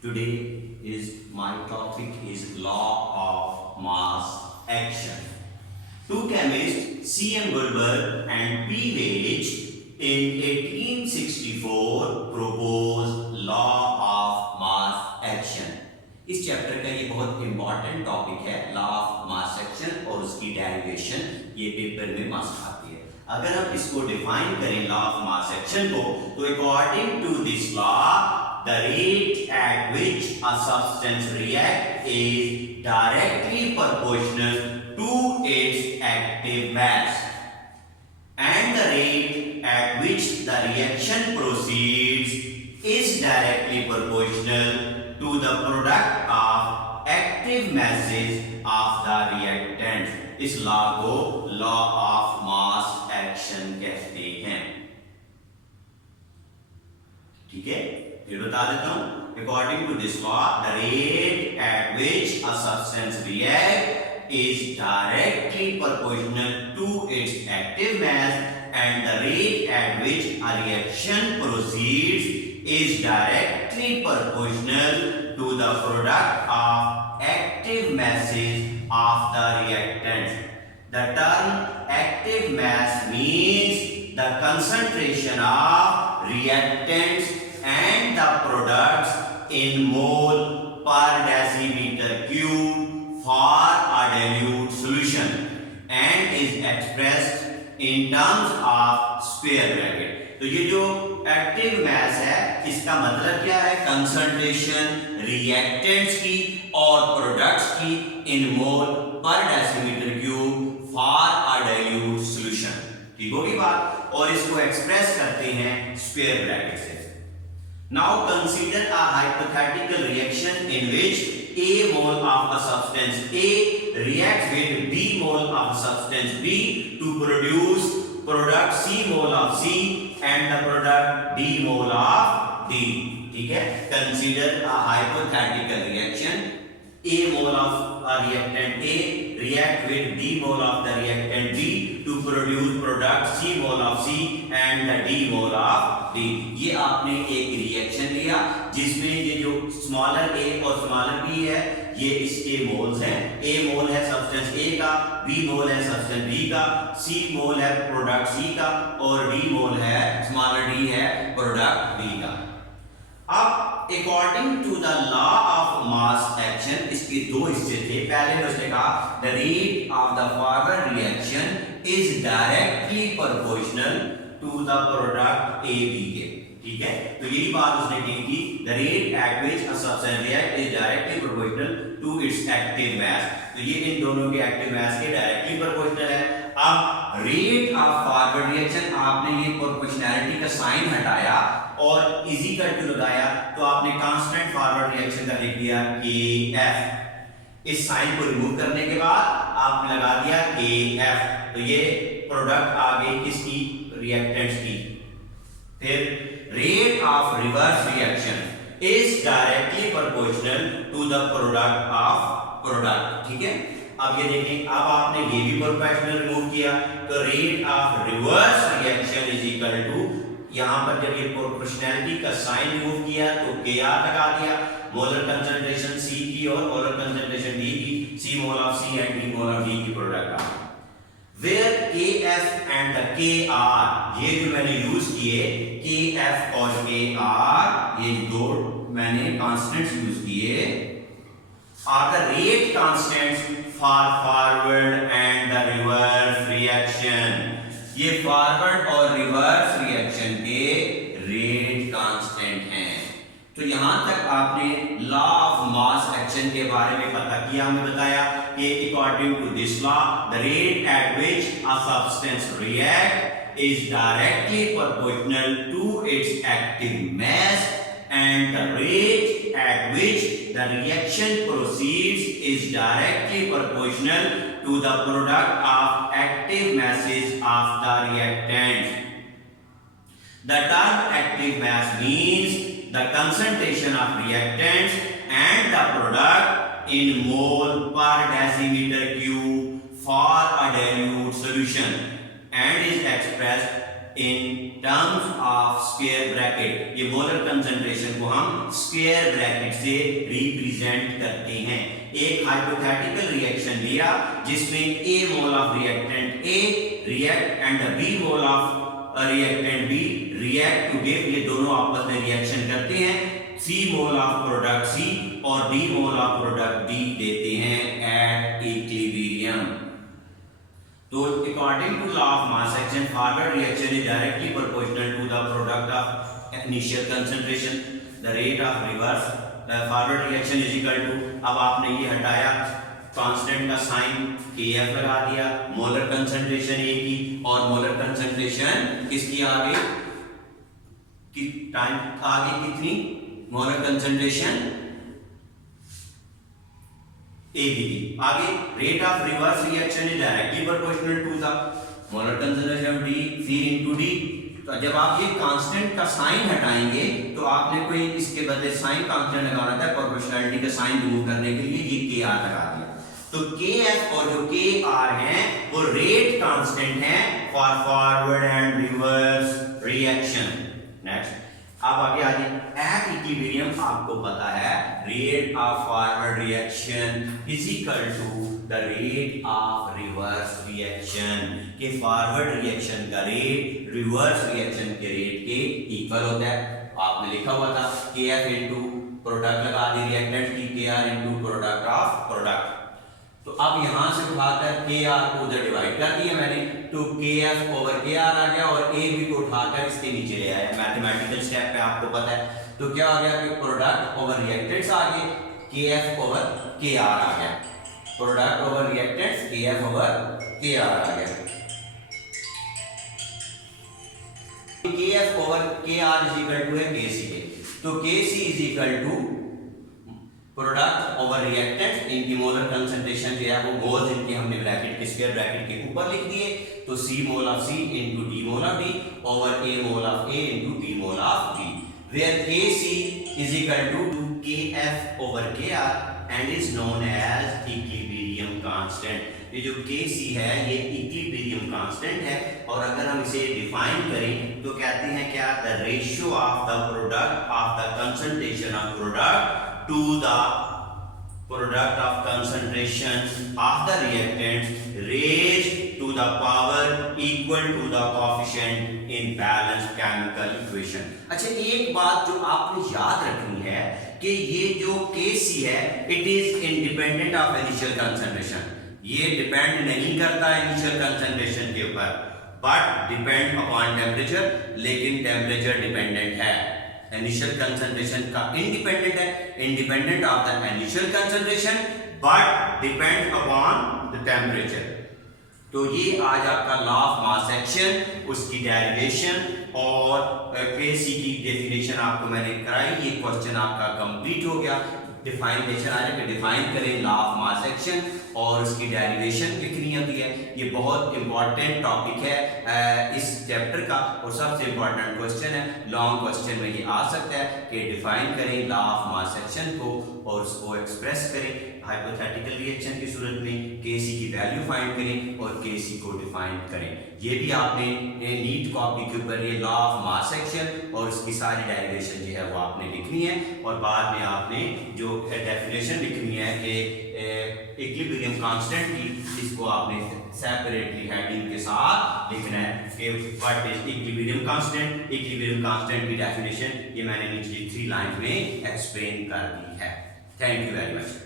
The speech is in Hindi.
Today is my topic is law of mass action. Two chemists C.M. Goldberg and P. Veitch in 1864 proposed law of mass action. इस चैप्टर का ये बहुत इंपॉर्टेंट टॉपिक है लॉ ऑफ मास एक्शन और उसकी डेरिवेशन ये पेपर में मस्ट आती है। अगर हम इसको डिफाइन करें लॉ ऑफ मास एक्शन को तो according to this law the rate at which a substance reacts is directly proportional to its active mass, and the rate at which the reaction proceeds is directly proportional to the product of active masses of the reactants. इस लॉ को लॉ ऑफ मास एक्शन कहते हैं। ठीक है, फिर बता देता हूं। According to this law, the rate at which a substance reacts is directly proportional to its active mass, and the rate at which a reaction proceeds is directly proportional to the product of active masses of the reactants. The term active mass means the concentration of reactants and the products in mole per decimeter cube for a dilute solution and is expressed in terms of square bracket. तो ये जो एक्टिव मैस है इसका मतलब क्या है? कंसंट्रेशन रिएक्टेंट्स की और प्रोडक्ट्स की इन मोल पर decimetre cube for a dilute solution. ठीक होगी बात? और इसको एक्सप्रेस करते हैं स्क्वायर ब्रैकेट से। Now consider a hypothetical reaction in which A mole of a substance A reacts with B mole of a substance B to produce product C mole of C and the product D mole of D. ठीक है? Consider a hypothetical reaction. A mole of a reactant A react with D mole of the reactant B to produce product C mole of C and the D mole of D. ये आपने एक रिएक्शन लिया जिसमें ये जो स्मॉलर A और स्मॉलर B है ये इसके मोल्स हैं। A मोल है सब्सटेंस A का, B मोल है सब्सटेंस B का, C मोल है प्रोडक्ट C का और D मोल है स्मॉलर D है प्रोडक्ट B का। अब according to the law of mass action इसके दो हिस्से थे। पहले उसने कहा the rate of the forward reaction is directly proportional to the product A B के। ठीक है, तो यही बात उसने कही थी the rate at which a substance react is directly proportional to its active mass. तो ये इन दोनों के एक्टिव मास के डायरेक्टली प्रोपोर्शनल है। अब रेट ऑफ फॉरवर्ड रिएक्शन आपने ये प्रोपोर्शनैलिटी का साइन हटाया और इज इक्वल टू लगाया तो आपने कांस्टेंट फॉरवर्ड रिएक्शन का लिख दिया KF। इस साइन को रिमूव करने के बाद आपने लगा दिया KF। तो ये प्रोडक्ट आ गई किसकी? रिएक्टेंट्स की। फिर rate of reverse reaction is directly proportional to the product of product. ठीक है, अब ये देखें, अब आपने ये भी प्रोपोर्शनल रिमूव किया तो rate of reverse reaction is equal to, यहां पर जब ये प्रोपोर्शनैलिटी का साइन रिमूव किया तो KR लगा दिया, मोलर कंसंट्रेशन C की और मोलर कंसंट्रेशन D की, C mole of C and D mole of D की प्रोडक्ट आ। Where KF and the KR ये जो मैंने यूज किए KF और KR ये दो मैंने कांस्टेंट्स यूज किए are the rate constants for forward and the reverse reaction। ये फॉरवर्ड और रिवर्स रिएक्शन के रेट कांस्टेंट हैं। तो यहां तक आपने लॉ ऑफ मास एक्शन के बारे में पता किया। हमने बताया कि according to this law the rate at which a substance react is directly proportional to its active mass and the rate at which the reaction proceeds is directly proportional to the product of active masses of the reactants. The term active mass means the concentration of reactants and the product in mole per decimeter cube for a dilute solution and is expressed in terms of square bracket. ये मोलर कंसंट्रेशन को हम स्क्वायर ब्रैकेट से रिप्रेजेंट करते हैं। एक हाइपोथेटिकल रिएक्शन लिया जिसमें A mole of reactant A react and B mole of reactant B react to give, ये दोनों आपस में रिएक्शन करते हैं, C mole of product C और D mole of product D देते हैं एट इक्विलिब्रियम। तो according to law of mass action, forward reaction is directly proportional to the product of initial concentration. The rate of reverse forward reaction is equal to, अब आपने ये हटाया, कांस्टेंट का साइन Kf लगा दिया, मोलर कंसंट्रेशन A की और मोलर कंसंट्रेशन किसकी आ गई, कि टाइम आ गई कितनी, मोलर कंसंट्रेशन A की। आगे rate of reverse reaction is directly proportional to the molar concentration of D C into D। तो जब आप ये कांस्टेंट का साइन हटाएंगे तो आपने कोई इसके बदले साइन कांस्टेंट लगाना था, प्रोपोर्शनैलिटी का साइन रिमूव करने के लिए ये Kr लगा दिया। तो Kf और जो Kr हैं वो रेट कांस्टेंट हैं for forward and reverse reaction. Next अब आगे आ जाइए, एट इक्विलिब्रियम आपको पता है rate of forward reaction is equal to the rate of reverse reaction, के फॉरवर्ड रिएक्शन का रेट रिवर्स रिएक्शन के रेट के इक्वल होता है। आपने लिखा हुआ था Kf इनटू प्रोडक्ट लगा दी रिएक्टेंट की, Kr into product of product. तो अब यहां से उठाकर Kr को उधर डिवाइड कर दिया मैंने, तो Kf ओवर Kr आ गया और AB को उठाकर इसके नीचे ले आया, मैथमेटिकल स्टेप पे आपको पता है। तो क्या आ गया कि प्रोडक्ट ओवर रिएक्टेंट्स आ गए, Kf ओवर Kr आ गया, product over reactants Kf over Kr आ गया। Kf over Kr is equal to है Kc, तो Kc is equal to product over reactant, इनकी मोलर कंसंट्रेशन जो है वो मोल्स इनके हमने ब्रैकेट के स्क्वायर ब्रैकेट के ऊपर लिख दिए, तो C mole of C into D mole of D over A mole of A into B mole of B, where Kc is equal to Kf over Kr and is known as equilibrium constant. ये जो Kc है ये इक्विलिब्रियम कांस्टेंट है, और अगर हम इसे डिफाइन करें तो कहते हैं क्या, the ratio of the product of the concentration of product to the product of concentration of the reactants raised to the power equal to the coefficient in balanced chemical equation। अच्छा एक बात जो आपने याद रखनी है कि ये जो Kc है it is independent of initial concentration, ये डिपेंड नहीं करता इनिशियल कंसंट्रेशन के ऊपर, बट डिपेंड अपॉन टेम्परेचर, लेकिन टेम्परेचर डिपेंडेंट है, इनिशियल कंसंट्रेशन का इंडिपेंडेंट है, independent of the initial concentration but depend upon the temperature. तो ये आज आपका लॉ ऑफ मास एक्शन, उसकी डेरिवेशन और Kc की डेफिनेशन आपको मैंने कराई। ये क्वेश्चन आपका कंप्लीट हो गया। डिफाइनेशन आ जाए कि डिफाइन करें लॉ ऑफ मास एक्शन और उसकी डेरिवेशन लिखनी होती है। ये बहुत इंपॉर्टेंट टॉपिक है इस चैप्टर का, और सबसे इंपॉर्टेंट क्वेश्चन है, लॉन्ग क्वेश्चन में ये आ सकता है कि डिफाइन करें लॉ ऑफ मास एक्शन को और उसको एक्सप्रेस करें हाइपोथेटिकल रिएक्शन की सूरत में, Kc की वैल्यू फाइंड करें और Kc को डिफाइन करें। ये भी आपने नीट कॉपी के ऊपर ये लॉ ऑफ मास एक्शन और उसकी सारी डेरिवेशन जो है वो आपने लिखनी है, और बाद में आपने जो डेफिनेशन लिखनी है कि इक्विलिब्रियम कांस्टेंट की, इसको आपने सेपरेटली हेडिंग के साथ लिखना है कि what is equilibrium constant. Equilibrium constant की डेफिनेशन ये मैंने निचली 3 लाइन में एक्सप्लेन कर दी है। Thank you very much.